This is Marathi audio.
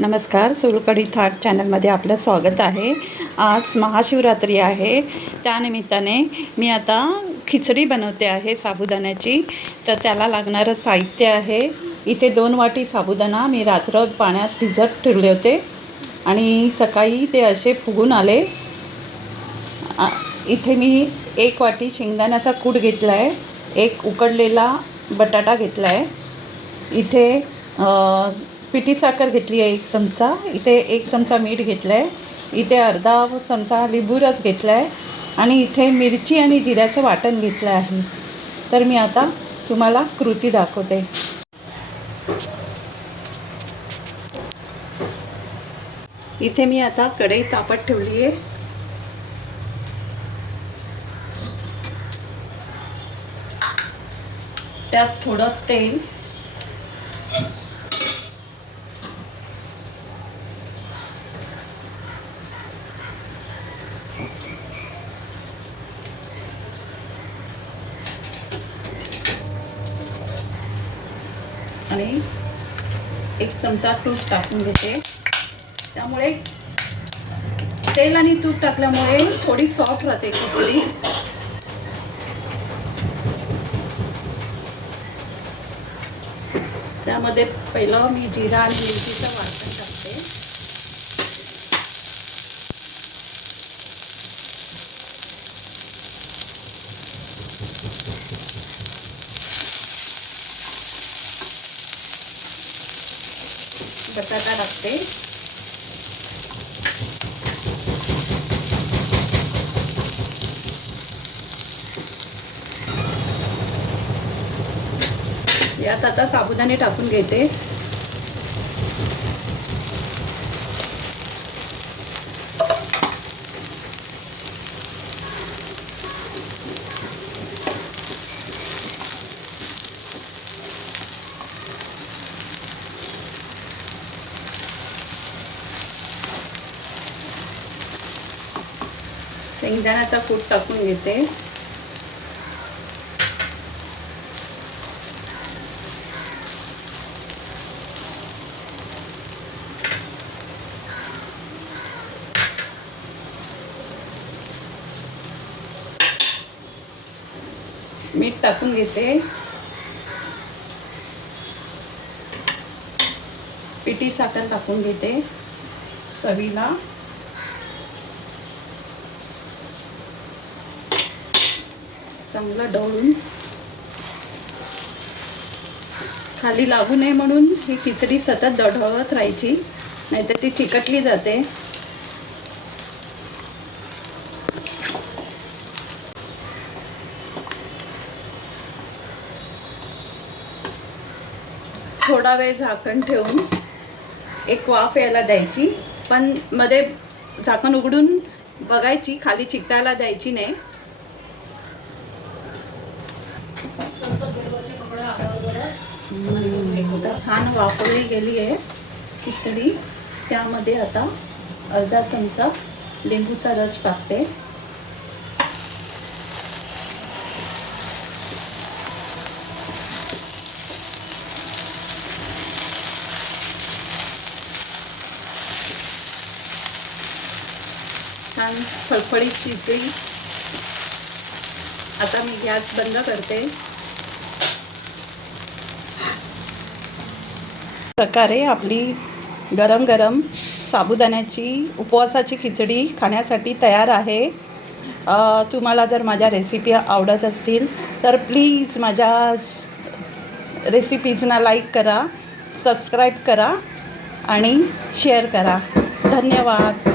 नमस्कार, सोलकढी थाट चॅनलमध्ये आपलं स्वागत आहे. आज महाशिवरात्री आहे. त्यानिमित्ताने मी आता खिचडी बनवते आहे साबुदाण्याची. तर त्याला लागणारं साहित्य आहे. इथे 2 वाटी साबुदाणा मी रात्र पाण्यात भिजत ठेवले होते आणि सकाळी ते असे फुगून आले. इथे मी 1 वाटी शेंगदाण्याचा कूट घेतला आहे. 1 उकडलेला बटाटा घेतला आहे. इथे पिठी साखर घेतली आहे 1 चमचा. इथे 1 चमचा मीठ घेतलं आहे. इथे अर्धा चमचा लिंबू रस घेतला आहे आणि इथे मिरची आणि जिऱ्याचं वाटण घेतलं आहे. तर मी आता तुम्हाला कृती दाखवते. इथे मी आता कढई तापत ठेवली आहे. त्यात थोडं तेल, आणि 1 चमचा तूप टाकून घेते. त्यामुळे तेल आणि तूप टाकल्यामुळे थोडी सॉफ्ट राहते खिचडी. त्यामध्ये पहिलं मी जिरा आणि मिरचीचं वाटण टाकते. बटाटा टाकते. यात आता साबुदाणे टाकून घेते. शेंगदाण्याचा कूट टाकून घेते. मीठ टाकून घेते. पिठी साखर टाकून घेते चवीला. चांगलं ढवळून, खाली लागू नये म्हणून ही खिचडी सतत ढवळत राहायची, नाहीतर ती चिकटली जाते. थोडा वेळ झाकण ठेवून 1 वाफ यायला द्यायची, पण मध्ये झाकण उघडून बघायची, खाली चिकटायला द्यायची नाही. छान वाफवली गेली आहे खिचडी. त्यामध्ये आता अर्धा चमचा लिंबूचा रस टाकते. छान फळफळीत शिजली. आता मी गॅस बंद करते. प्रकारे आपली गरम गरम साबुदाण्याची उपवासाची खिचडी खाण्यासाठी तयार आहे. तुम्हाला जर माझ्या रेसिपी आवडत असतील तर प्लीज माझ्या रेसिपीजना लाईक करा, सबस्क्राईब करा आणि शेअर करा. धन्यवाद.